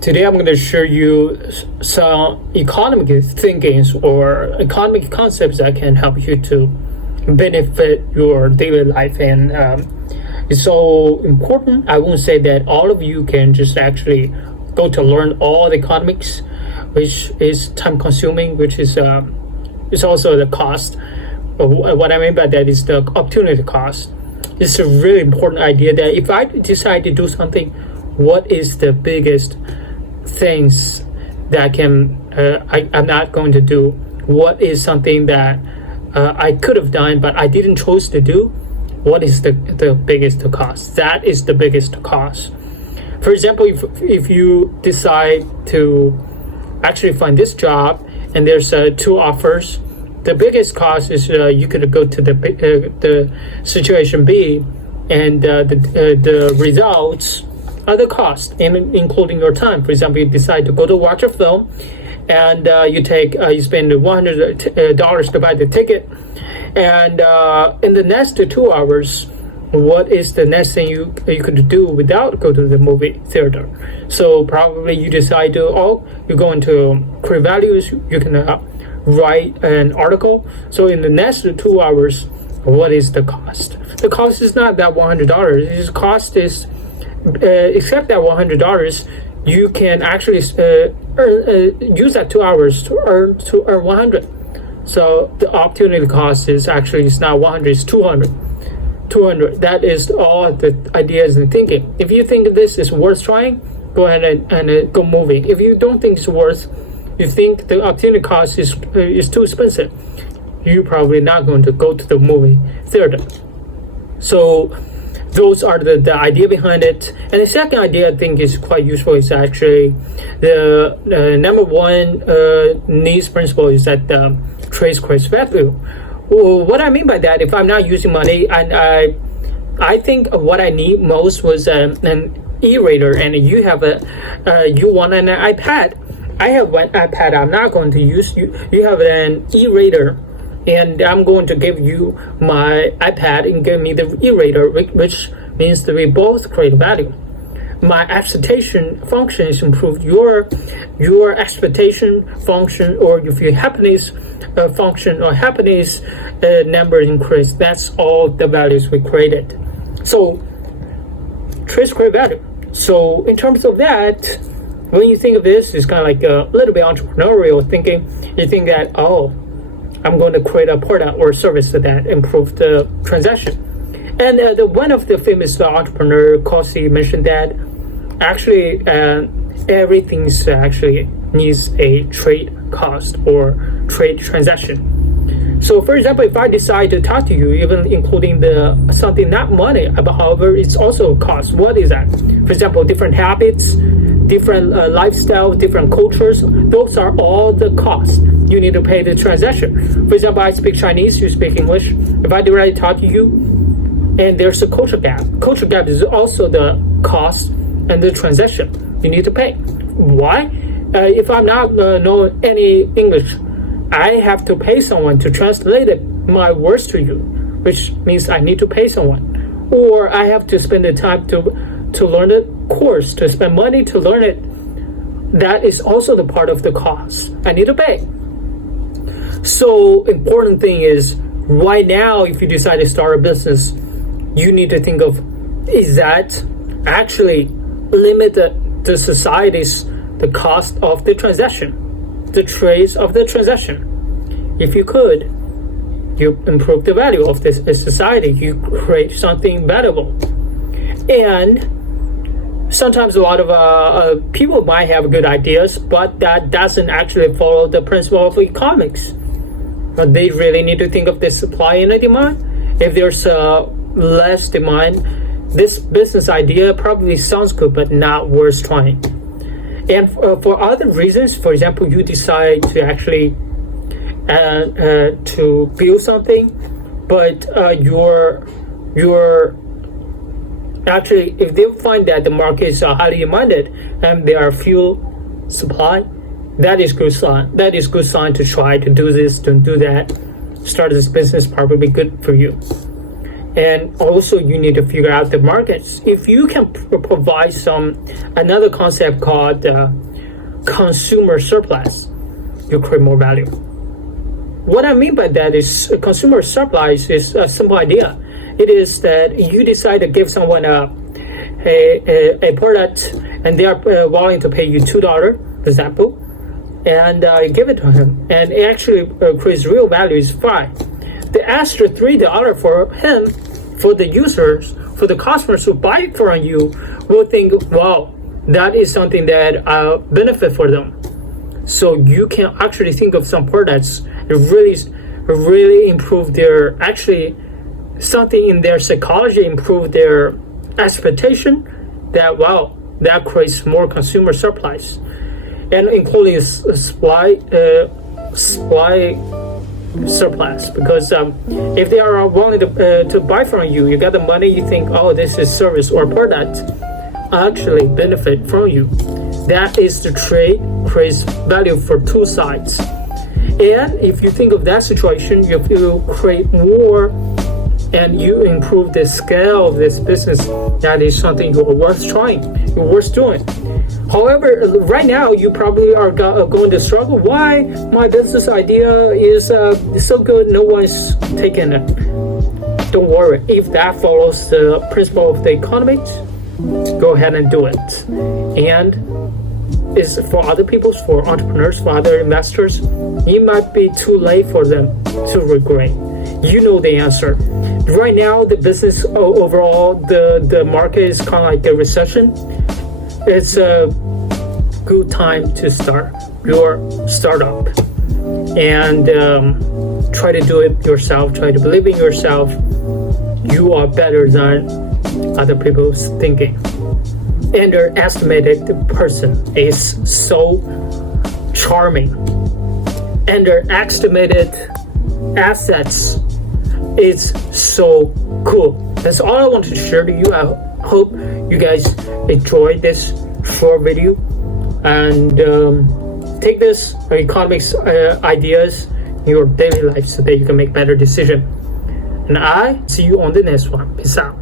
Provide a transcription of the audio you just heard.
Today I'm going to show you some economic thinkings or economic concepts that can help you to benefit your daily life. And it's so important. I won't say that all of you can just actually go to learn all the economics, which is time consuming, which is it's also the cost. What I mean by that is the opportunity cost. It's a really important idea that if I decide to do something, what is the biggest things that I'm not going to do? What is something that I could have done but I didn't choose to do? What is the biggest cost? That is the biggest cost. For example, if you decide to actually find this job and there's two offers, the biggest cost is you could go to the situation B, and the results are the cost, including your time. For example, you decide to go to watch a film, and you spend $100 to buy the ticket, and in the next 2 hours, what is the next thing you could do without go to the movie theater? So probably you decide to you go into create values. You can write an article. So in the next 2 hours, what is the cost? The cost is not that $100. Its cost is except that $100, you can actually use that 2 hours to earn 100. So the opportunity cost is not 100, it's 200. 200. That is all the ideas and thinking. If you think this is worth trying, go ahead and go moving. If you don't think it's worth, you think the opportunity cost is too expensive, you're probably not going to go to the movie theater. So those are the idea behind it. And the second idea I think is quite useful is actually the number one needs principle is that trades creates value. Well, what I mean by that, if I'm not using money, and I think what I need most was an e-reader, and you want an iPad. I have one iPad. I'm not going to use you. You have an e-reader, and I'm going to give you my iPad and give me the e-reader, which means that we both create value. My expectation function is improved. Your expectation function, or if your happiness function or happiness number increase, that's all the values we created. So trades create value. So in terms of that, when you think of this, it's kind of like a little bit entrepreneurial thinking. You think that, I'm going to create a product or service that improves the transaction. And one of the famous entrepreneur, Kelsey, mentioned that actually everything's actually needs a trade cost or trade transaction. So for example, if I decide to talk to you, even including something not money, but however, it's also a cost. What is that? For example, different habits, different lifestyle, different cultures, those are all the costs. You need to pay the transaction. For example, I speak Chinese, you speak English. If I directly talk to you, and there's a culture gap. Culture gap is also the cost and the transaction you need to pay. Why? If I'm not know any English, I have to pay someone to translate my words to you, which means I need to pay someone. Or I have to spend the time to learn the course, to spend money to learn it. That is also the part of the cost I need to pay. So important thing is, right now, if you decide to start a business, you need to think of, is that actually limit the society's the cost of the transaction, the trades of the transaction. If you could, you improve the value of this society. You create something valuable. And sometimes a lot of people might have good ideas, but that doesn't actually follow the principle of economics. But they really need to think of the supply and the demand. If there's less demand, this business idea probably sounds good, but not worth trying. And for other reasons, for example, you decide to actually to build something, but you're actually, if they find that the market is highly demanded and there are few supply, that is good sign. That is good sign to try to do this, to do that. Start this business, probably good for you. And also you need to figure out the markets. If you can provide another concept called consumer surplus, you create more value. What I mean by that is consumer surplus is a simple idea. It is that you decide to give someone a product and they are willing to pay you $2, for example, and give it to him, and it actually creates real value is fine. The extra $3 for him, for the users, for the customers who buy it from you, will think, wow, that is something that benefit for them. So you can actually think of some products that really improve their, actually something in their psychology, improve their expectation that, wow, that creates more consumer surplus, and including supply surplus, because if they are willing to buy from you, you got the money, you think, oh, this is service or product actually benefit from you. That is the trade creates value for two sides. And if you think of that situation, if you create more and you improve the scale of this business, that is something you're worth trying, you're worth doing. However, right now you probably are going to struggle. Why? My business idea is so good, no one's taking it. Don't worry. If that follows the principle of the economy, go ahead and do it. And is for other people, for entrepreneurs, for other investors, it might be too late for them to regret. You know the answer. Right now, the business overall, the market is kind of like a recession. It's a good time to start your startup and try to do it yourself. Try to believe in yourself. You are better than other people's thinking. Underestimated person is so charming. Underestimated assets is so cool. That's all I wanted to share to you. I hope you guys enjoyed this short video and take this economics ideas in your daily life so that you can make better decisions. And I see you on the next one. Peace out.